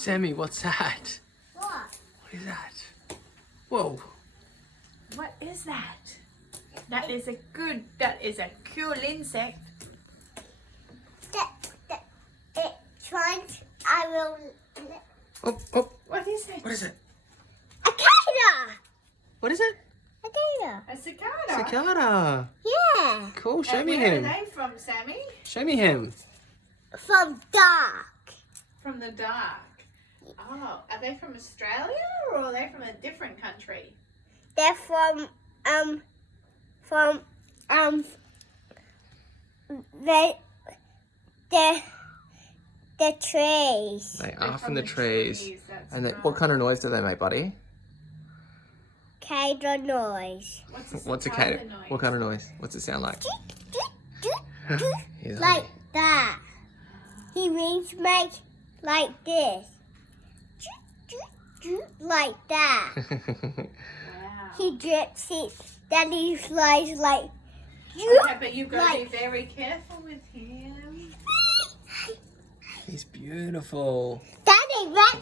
Sammy, what's that? What? What is that? Whoa. What is that? That is a cool insect. It's one I will... Oh, oh. What is it? What is it? A cicada! What is it? A cicada. A cicada. Cicada. Yeah. Cool, show me Where are him. they from, Sammy? Show me him. From dark. From the dark. Oh, are they from Australia or are they from a different country? They're from the trees. They They're are from the trees. That's And right. what kind of noise do they make, buddy? Cicada noise. What's a cicada cicada? noise? What kind of noise? What's it sound like? He's Like that. He rings make like this. Like that. Wow. He drips it. Then he flies like. Okay, but you've got to Like- be very careful with him. He's beautiful. Daddy, let's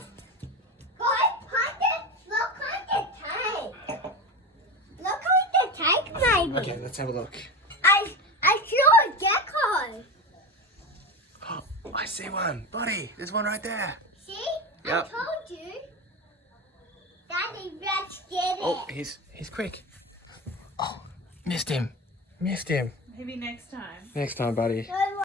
go look on the tank. Look on the tank, maybe. Okay, let's have a look. I saw a gecko. Oh, I see one. Buddy, there's one right there. See? Yep. I told you. Daddy, let's get it. Oh, he's quick. Oh, missed him. Missed him. Maybe next time. Next time, buddy. No